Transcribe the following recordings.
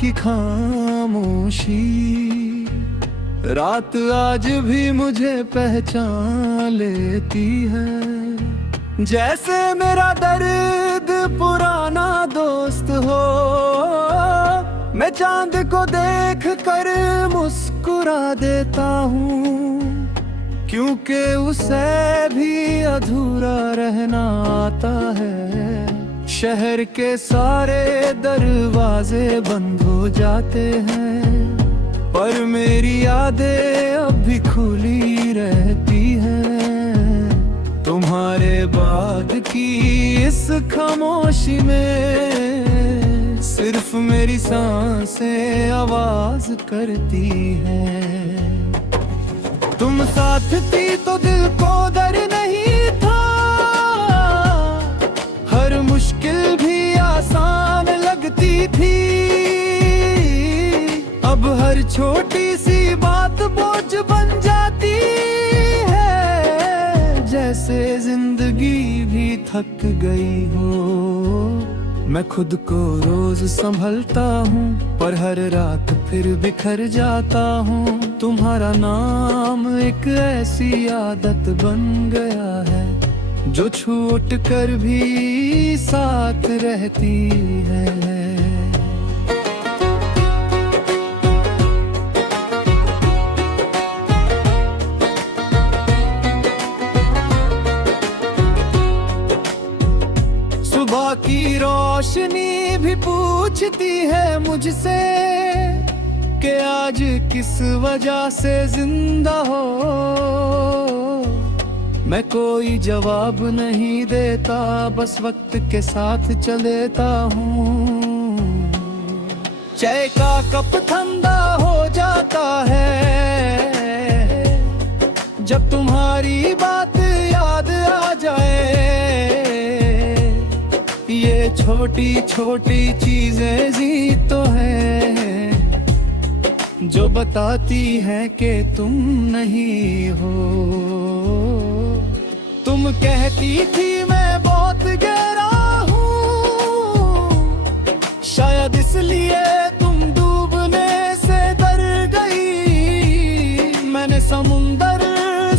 की खामोशी, रात आज भी मुझे पहचान लेती है। जैसे मेरा दर्द पुराना दोस्त हो, मैं चांद को देख कर मुस्कुरा देता हूँ, क्योंकि उसे भी अधूरा रहना आता है। शहर के सारे दरवाजे बंद हो जाते हैं, पर मेरी यादें अब भी खुली रहती हैं। तुम्हारे बाद की इस खामोशी में सिर्फ मेरी सांसें आवाज करती हैं। तुम साथ थी तो दिल को डर नहीं था, हर मुश्किल भी आसान लगती थी। अब हर छोटी सी बात बोझ बन जाती है, जैसे जिंदगी भी थक गई हो। मैं खुद को रोज संभलता हूँ, पर हर रात फिर बिखर जाता हूँ। तुम्हारा नाम एक ऐसी आदत बन गया है, जो छूट कर भी साथ रहती है। सुबह की रोशनी भी पूछती है मुझसे कि आज किस वजह से जिंदा हो। मैं कोई जवाब नहीं देता, बस वक्त के साथ चल देता हूँ। चाय का कप ठंडा हो जाता है जब तुम्हारी बात याद आ जाए। ये छोटी छोटी चीजें ही तो हैं जो बताती हैं कि तुम नहीं हो। तुम कहती थी मैं बहुत गहरा हूँ, शायद इसलिए तुम डूबने से डर गई। मैंने समुंदर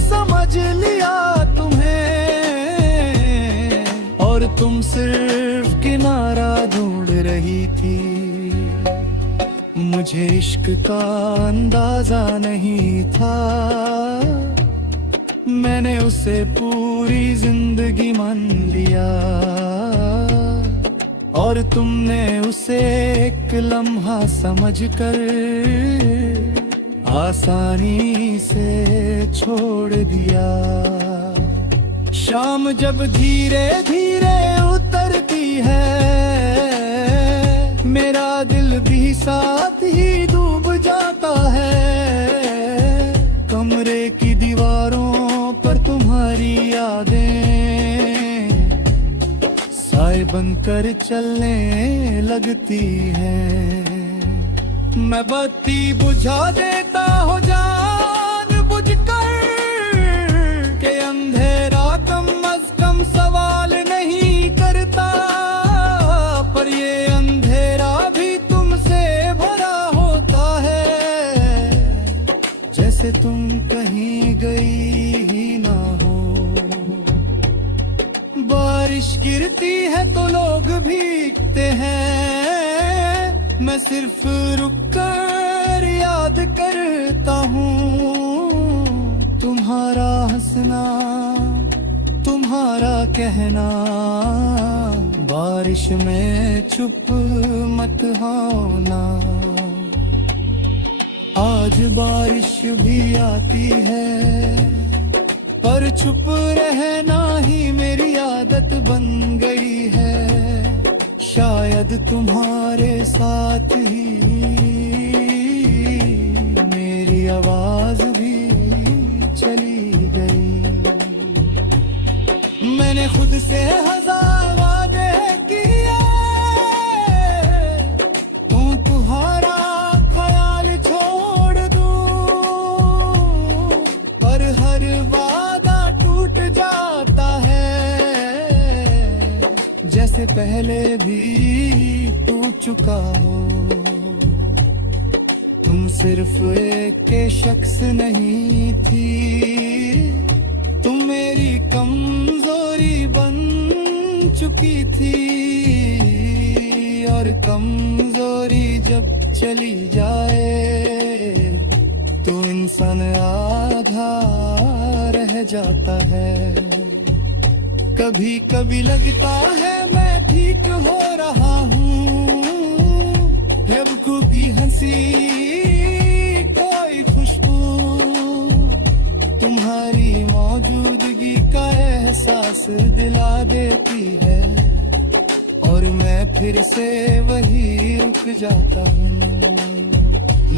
समझ लिया तुम्हें, और तुम सिर्फ किनारा ढूंढ रही थी। मुझे इश्क का अंदाजा नहीं था, मैंने उसे पूरी जिंदगी मान लिया। और तुमने उसे एक लम्हा समझकर आसानी से छोड़ दिया। शाम जब धीरे धीरे उतरती है, मेरा दिल भी साथ ही डूब जाता है। कमरे की दीवारों पर तुम्हारी यादें साए बनकर चलने लगती हैं। मैं बत्ती बुझा देता हूँ जान बुझकर, के अंधेरा कम अज कम सवाल नहीं करता। पर ये अंधेरा भी तुमसे भरा होता है, जैसे तुम कहीं गई ही ना हो। बारिश गिरती है तो लोग भीगते हैं, मैं सिर्फ रुककर याद करता हूँ। तुम्हारा हंसना, तुम्हारा कहना, बारिश में चुप मत होना। आज बारिश भी आती है, पर चुप रहना ही मेरी आदत बन गई है। शायद तुम्हारे साथ ही मेरी आवाज भी चली गई। मैंने खुद से हजार वादे किए, तुम्हारा ख्याल छोड़ दूं, पर हर वादा टूट जाता है, जैसे पहले भी टूट चुका हो। तुम सिर्फ एक के शख्स नहीं थी, तुम मेरी कमजोरी बन चुकी थी। और कमजोरी जब चली जाए तो इंसान आधा रह जाता है। कभी कभी लगता है मैं ठीक हो रहा हूँ, बेवकूफ की हंसी कोई खुशबू तुम्हारी मौजूदगी का एहसास दिला देती है। और मैं फिर से वही रुक जाता हूँ।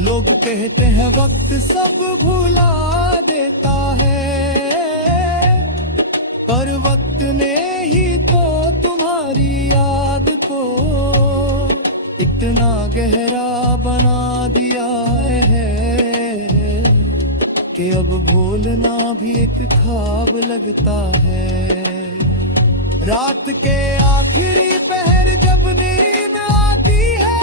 लोग कहते हैं वक्त सब भुला देता है, पर वक्त ने ही तो तुम्हारी याद को इतना गहरा बना दिया है कि अब भूलना भी एक ख्वाब लगता है। रात के आखिरी पहर जब नींद आती है,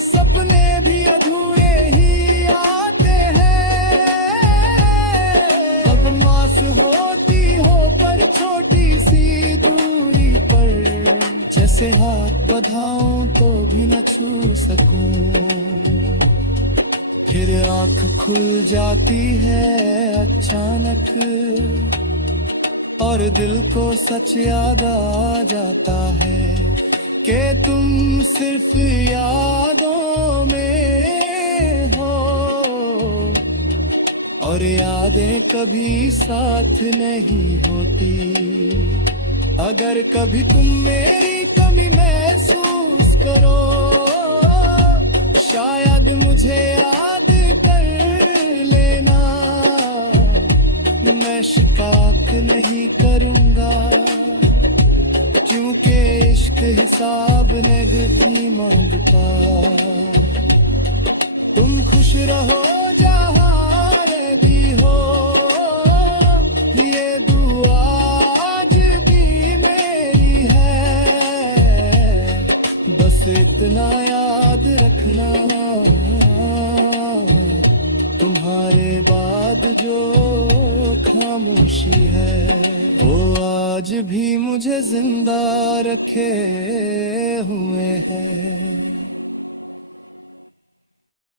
सपने भी अधूरे ही आते हैं। अब मास होती हो पर छोटी सी दूरी पर, जैसे हाथ बढ़ाऊं तो भी न छू सकूं। फिर आंख खुल जाती है अचानक, और दिल को सच याद आ जाता है कि तुम सिर्फ यादों में हो, और यादें कभी साथ नहीं होती। अगर कभी तुम मेरी कमी महसूस करो, शायद मुझे याद कर लेना। मैं शिकायत नहीं करूंगा, क्योंकि इश्क हिसाब नहीं मांगता। तुम खुश रहो जहाँ भी हो, ये दुआ आज भी मेरी है। बस इतना याद रखना, तुम्हारे बाद जो खामोशी है वो आज भी मुझे जिंदा रखे हुए है।